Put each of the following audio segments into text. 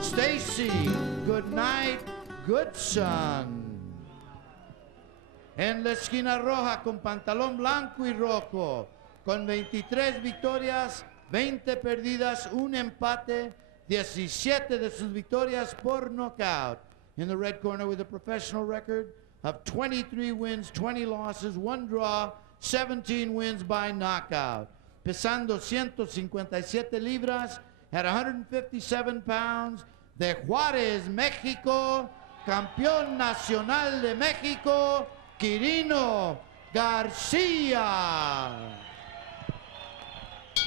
Stacy, Goodnight, Goodson. En la esquina roja con pantalón blanco y rojo, con 23 victorias, 20 perdidas, un empate, 17 de sus victorias por knockout. In the red corner with a professional record of 23 wins, 20 losses, 1 draw, 17 wins by knockout. Pesando 157 libras at 157 pounds, de Juárez, México, campeón nacional de México, Quirino García.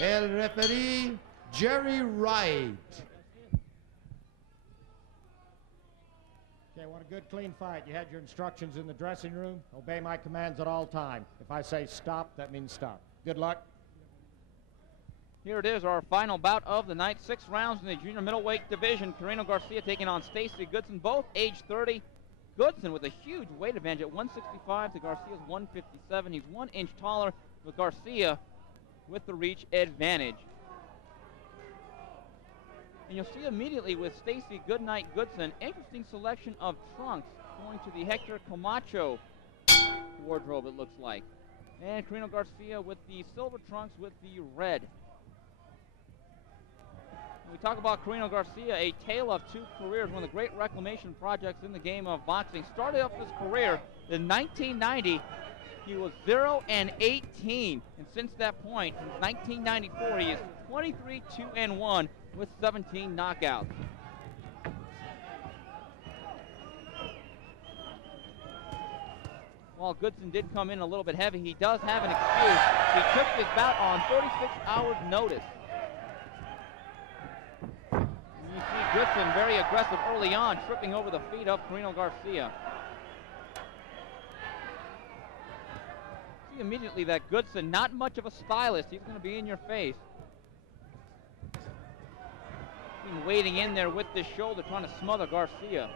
El referee, Jerry Wright. Okay, what a good, clean fight. You had your instructions in the dressing room. Obey my commands at all time. If I say stop, that means stop. Good luck. Here it is, our final bout of the night. 6 rounds in the junior middleweight division. Quirino Garcia taking on Stacy Goodson, both age 30. Goodson with a huge weight advantage at 165 to Garcia's 157. He's 1 inch taller, with Garcia with the reach advantage. And you'll see immediately with Stacy Goodnight Goodson, interesting selection of trunks going to the Hector Camacho wardrobe, it looks like. And Quirino Garcia with the silver trunks with the red. We talk about Quirino Garcia, a tale of 2 careers, one of the great reclamation projects in the game of boxing. Started off his career in 1990. He was 0-18, and since that point, since 1994, he is 23-2-1 with 17 knockouts. While Goodson did come in a little bit heavy, he does have an excuse. He took this bout on 36 hours' notice. You see Goodson very aggressive early on, tripping over the feet of Quirino Garcia. See immediately that Goodson, not much of a stylist. He's going to be in your face. Been wading in there with this shoulder, trying to smother Garcia.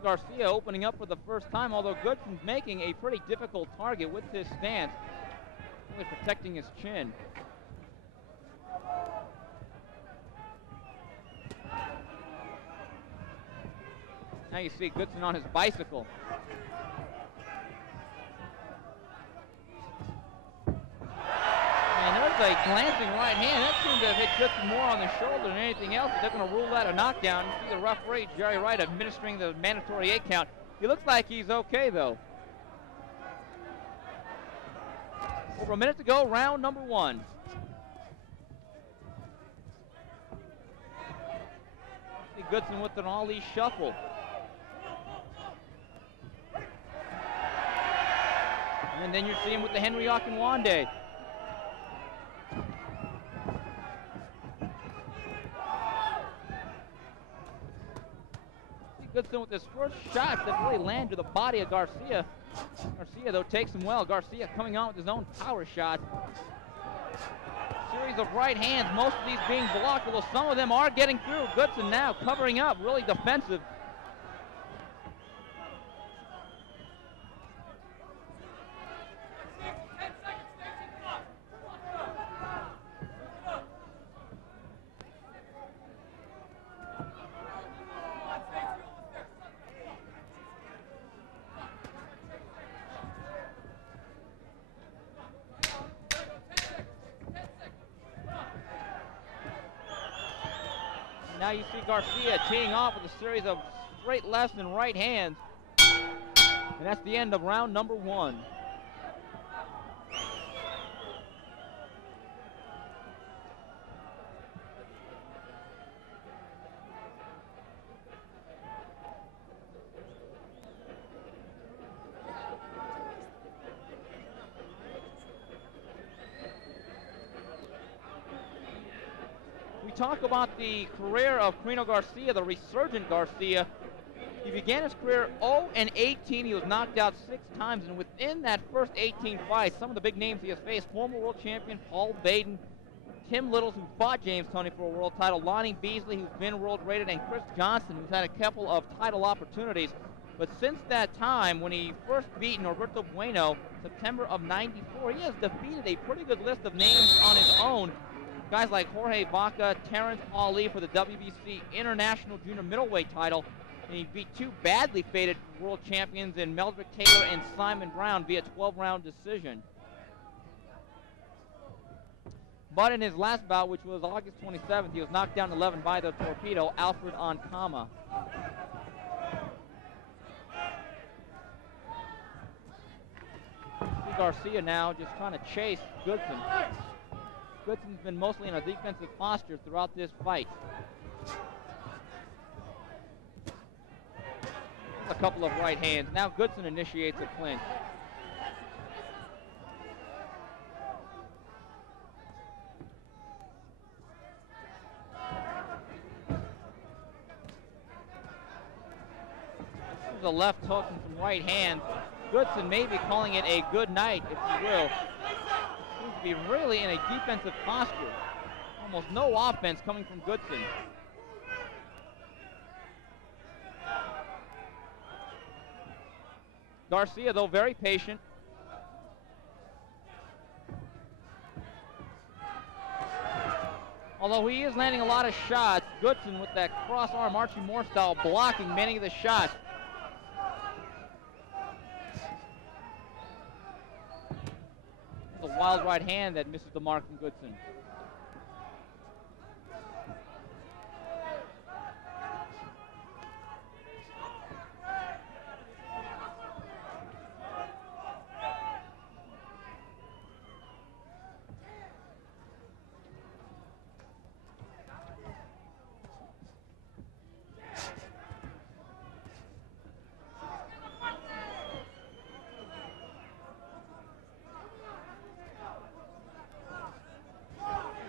Garcia opening up for the first time, although Goodson's making a pretty difficult target with his stance, really protecting his chin. Now you see Goodson on his bicycle. And there's a glancing right hand. That seemed to have hit Goodson more on the shoulder than anything else, but they're going to rule that a knockdown. You see the referee, Jerry Wright, administering the mandatory 8 count. He looks like he's okay, though. Over a minute to go, round number 1. See Goodson with an Ali shuffle. And then you see him with the Henry Akinwande. Goodson with his first shots that really land to the body of Garcia. Garcia, though, takes him well. Garcia coming on with his own power shots. Series of right hands, most of these being blocked, although some of them are getting through. Goodson now covering up, really defensive. Now you see Garcia teeing off with a series of straight lefts and right hands. And that's the end of round number 1. We talk about the career of Carino Garcia, the resurgent Garcia. He began his career 0-18. He was knocked out 6 times, and within that first 18 fights, some of the big names he has faced: former world champion Paul Baden, Tim Littles, who fought James Toney for a world title, Lonnie Beasley, who's been world rated, and Chris Johnson, who's had a couple of title opportunities. But since that time, when he first beat Norberto Bueno, September of '94, he has defeated a pretty good list of names on his own. Guys like Jorge Vaca, Terrence Ali for the WBC International Junior Middleweight title. And he beat 2 badly fated world champions in Meldrick Taylor and Simon Brown via 12-round decision. But in his last bout, which was August 27th, he was knocked down 11 by the torpedo, Alfred Ankama. See Garcia now just trying to chase Goodson. Goodson's been mostly in a defensive posture throughout this fight. A couple of right hands. Now Goodson initiates a clinch. This is a left hook and some right hands. Goodson may be calling it a good night, if you will. Seems to be really in a defensive posture. Almost no offense coming from Goodson. Garcia, though, very patient. Although he is landing a lot of shots, Goodson with that cross-arm Archie Moore style blocking many of the shots. It's a wild right hand that misses the mark from Goodson.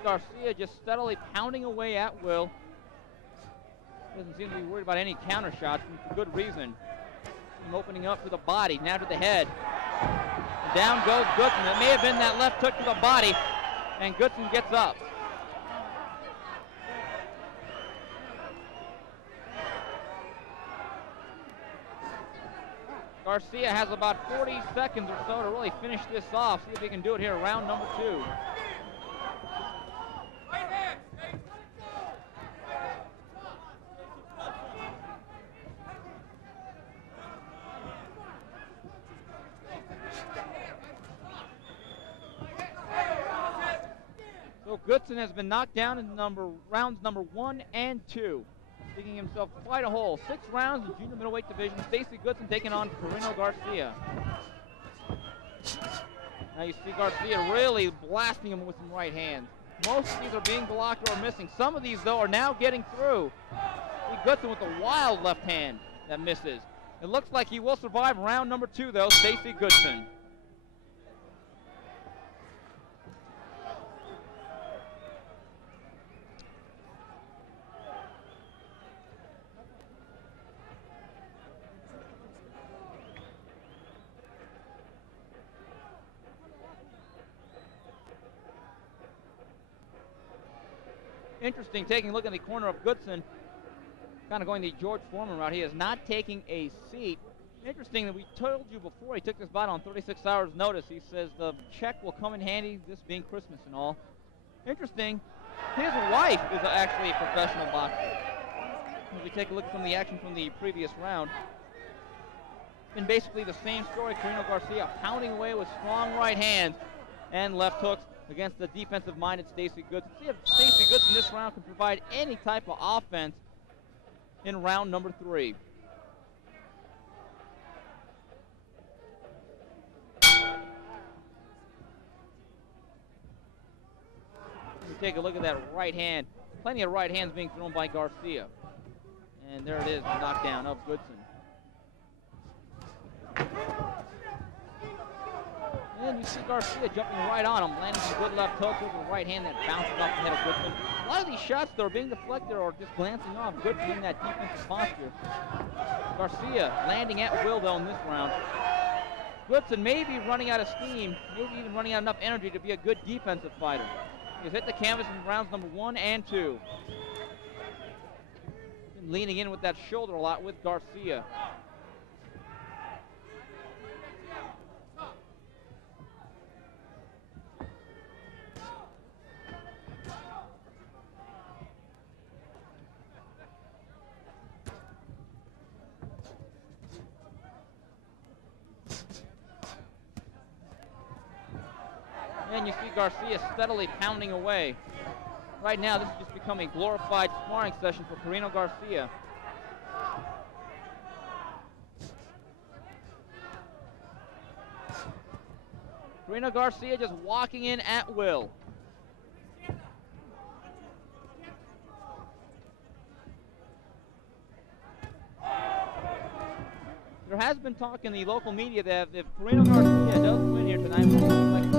Garcia just steadily pounding away at will. Doesn't seem to be worried about any counter shots, and for good reason. Him opening up to the body, now to the head. And down goes Goodson. It may have been that left hook to the body, and Goodson gets up. Garcia has about 40 seconds or so to really finish this off. See if he can do it here, round number 2. So Goodson has been knocked down in rounds number 1 and 2, digging himself quite a hole. 6 rounds in junior middleweight division. Stacy Goodson taking on Carino Garcia. Now you see Garcia really blasting him with some right hands. Most of these are being blocked or missing. Some of these, though, are now getting through. See Goodson with a wild left hand that misses. It looks like he will survive round number 2, though, Stacy Goodson. Interesting, taking a look at the corner of Goodson, kind of going the George Foreman route. He is not taking a seat. Interesting that we told you before he took this bout on 36 hours notice. He says the check will come in handy, this being Christmas and all. Interesting, his wife is actually a professional boxer. As we take a look at some of the action from the previous round. And basically the same story, Carino Garcia pounding away with strong right hands and left hooks. against the defensive-minded Stacy Goodson. See if Stacy Goodson this round can provide any type of offense in round number 3. Take a look at that right hand. Plenty of right hands being thrown by Garcia. And there it is, the knockdown of Goodson. And you see Garcia jumping right on him, landing some good left hooks with the right hand that bounces off the head of Goodson. A lot of these shots, though, are being deflected or just glancing off. Goodson in that defensive posture. Garcia landing at will, though, in this round. Goodson may be running out of steam, maybe even running out enough energy to be a good defensive fighter. He's hit the canvas in rounds number 1 and 2. Been leaning in with that shoulder a lot with Garcia. And you see Garcia steadily pounding away. Right now, this has just become a glorified sparring session for Carino Garcia. Carino Garcia just walking in at will. There has been talk in the local media that if Carino Garcia does win here tonight, we'll